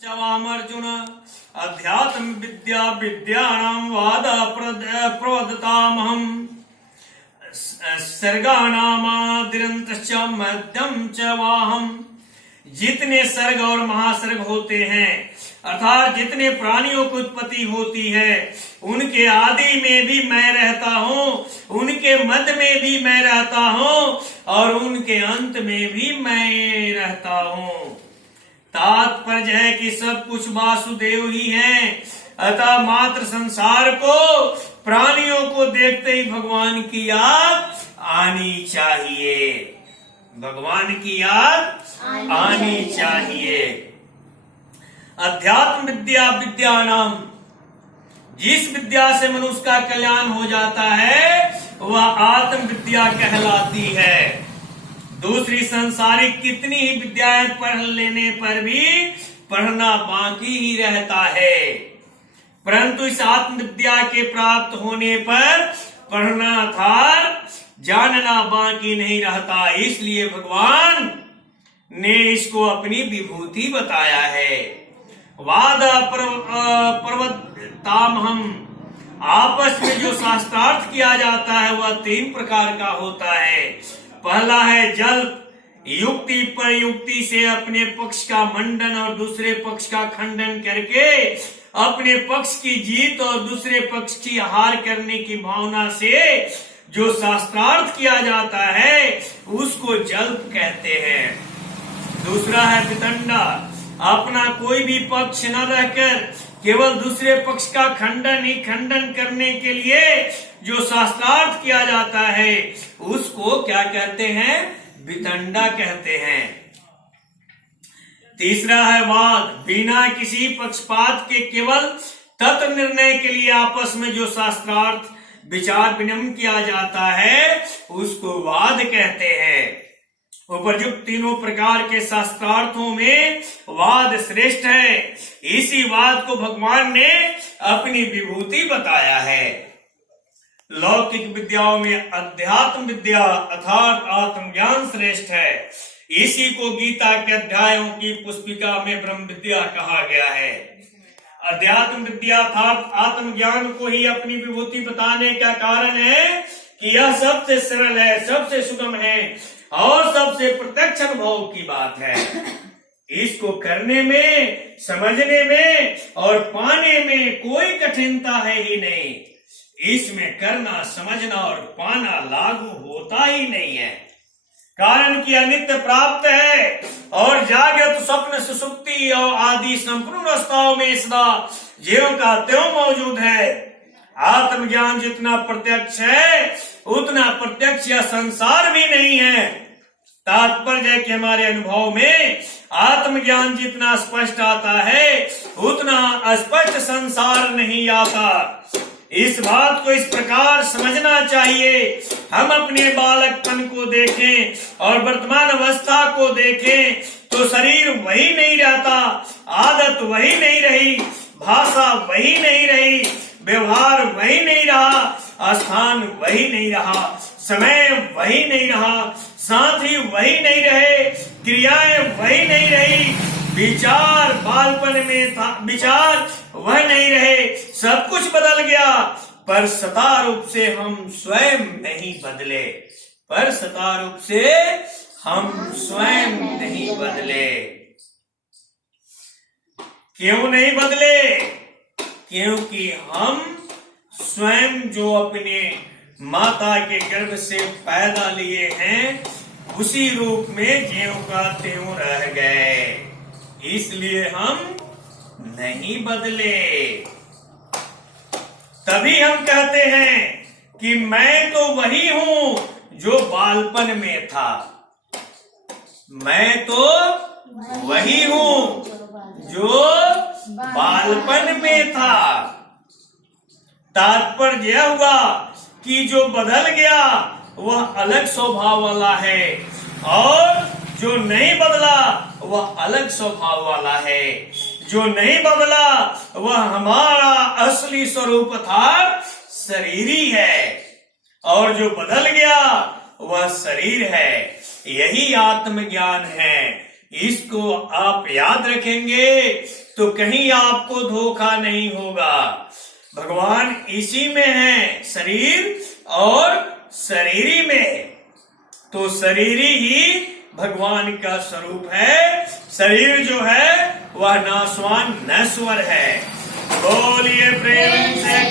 अर्जुन अध्यात्म विद्या विद्याणां वाद प्रवदतामहं सर्गाणामादिरन्तश्च मध्यम च वाहम। जितने सर्ग और महासर्ग होते हैं अर्थात जितने प्राणियों की उत्पत्ति होती है उनके आदि में भी मैं रहता हूँ, उनके मध्य में भी मैं रहता हूँ और उनके अंत में भी मैं रहता हूँ। तात्पर्य है कि सब कुछ वासुदेव ही है। अतः मात्र संसार को प्राणियों को देखते ही भगवान की याद आनी चाहिए, भगवान की याद आनी चाहिए। अध्यात्म विद्या विद्यानाम, जिस विद्या से मनुष्य का कल्याण हो जाता है वह आत्म विद्या कहलाती है। दूसरी संसारिक कितनी ही विद्याएं पढ़ लेने पर भी पढ़ना बाकी ही रहता है, परंतु इस आत्म विद्या के प्राप्त होने पर पढ़ना था जानना बाकी नहीं रहता। इसलिए भगवान ने इसको अपनी विभूति बताया है। वाद प्रवदतामहं, आपस में जो शास्त्रार्थ किया जाता है वह तीन प्रकार का होता है। पहला है जल्प, युक्ति प्रयुक्ति से अपने पक्ष का मंडन और दूसरे पक्ष का खंडन करके अपने पक्ष की जीत और दूसरे पक्ष की हार करने की भावना से जो शास्त्रार्थ किया जाता है उसको जल्प कहते हैं। दूसरा है वितंडा, अपना कोई भी पक्ष न रहकर केवल दूसरे पक्ष का खंडन ही खंडन करने के लिए जो शास्त्रार्थ किया जाता है उसको क्या कहते हैं? वितंडा कहते हैं। तीसरा है वाद, बिना किसी पक्षपात के केवल तत्व निर्णय के लिए आपस में जो शास्त्रार्थ विचार विनिमय किया जाता है उसको वाद कहते हैं। उपयुक्त तीनों प्रकार के शास्त्रार्थों में वाद श्रेष्ठ है। इसी वाद को भगवान ने अपनी विभूति बताया है। लौकिक विद्याओं में अध्यात्म विद्या अर्थात आत्मज्ञान श्रेष्ठ है। इसी को गीता के अध्यायों की पुस्तिका में ब्रह्म विद्या कहा गया है। अध्यात्म विद्या अर्थात आत्मज्ञान को ही अपनी विभूति बताने का कारण है कि यह सबसे सरल है, सबसे सुगम है और सबसे प्रत्यक्ष अनुभव की बात है। इसको करने में, समझने में और पाने में कोई कठिनता है ही नहीं। इसमें करना, समझना और पाना लागू होता ही नहीं है, कारण कि अनित्य प्राप्त है और जागृत स्वप्न सुषुप्ति और आदि संपूर्ण अवस्थाओं में सदा ज्यों का त्यों मौजूद है। आत्मज्ञान जितना प्रत्यक्ष है उतना प्रत्यक्ष यह संसार भी नहीं है। तात्पर्य है कि हमारे अनुभव में आत्मज्ञान जितना स्पष्ट आता है उतना स्पष्ट संसार नहीं आता। इस बात को इस प्रकार समझना चाहिए। हम अपने बालकपन को देखें और वर्तमान अवस्था को देखें तो शरीर वही नहीं रहता, आदत वही नहीं रही, भाषा वही नहीं रही, व्यवहार वही नहीं रहा, स्थान वही नहीं रहा, समय वही नहीं रहा, साथी वही नहीं रहे, क्रियाएं वही नहीं रही, विचार बालपन में था विचार वह नहीं रहे, सब कुछ बदल गया पर सता रूप से हम स्वयं नहीं बदले, पर सता रूप से हम स्वयं नहीं बदले। क्यों नहीं बदले? क्योंकि हम स्वयं जो अपने माता के गर्भ से पैदा लिए हैं उसी रूप में ज्यों का त्यों रह गए, इसलिए हम नहीं बदले। तभी हम कहते हैं कि मैं तो वही हूं जो बालपन में था, मैं तो वही हूं जो बालपन में था। तात्पर्य यह हुआ कि जो बदल गया वह अलग स्वभाव वाला है और जो नहीं बदला वह अलग स्वभाव वाला है। जो नहीं बदला वह हमारा असली स्वरूप था शरीर ही है और जो बदल गया वह शरीर है। यही आत्मज्ञान है। इसको आप याद रखेंगे तो कहीं आपको धोखा नहीं होगा। भगवान इसी में है, शरीर और शरीरी में। तो शरीरी ही भगवान का स्वरूप है। शरीर जो है वह नाशवान नश्वर है। बोलिए प्रेम से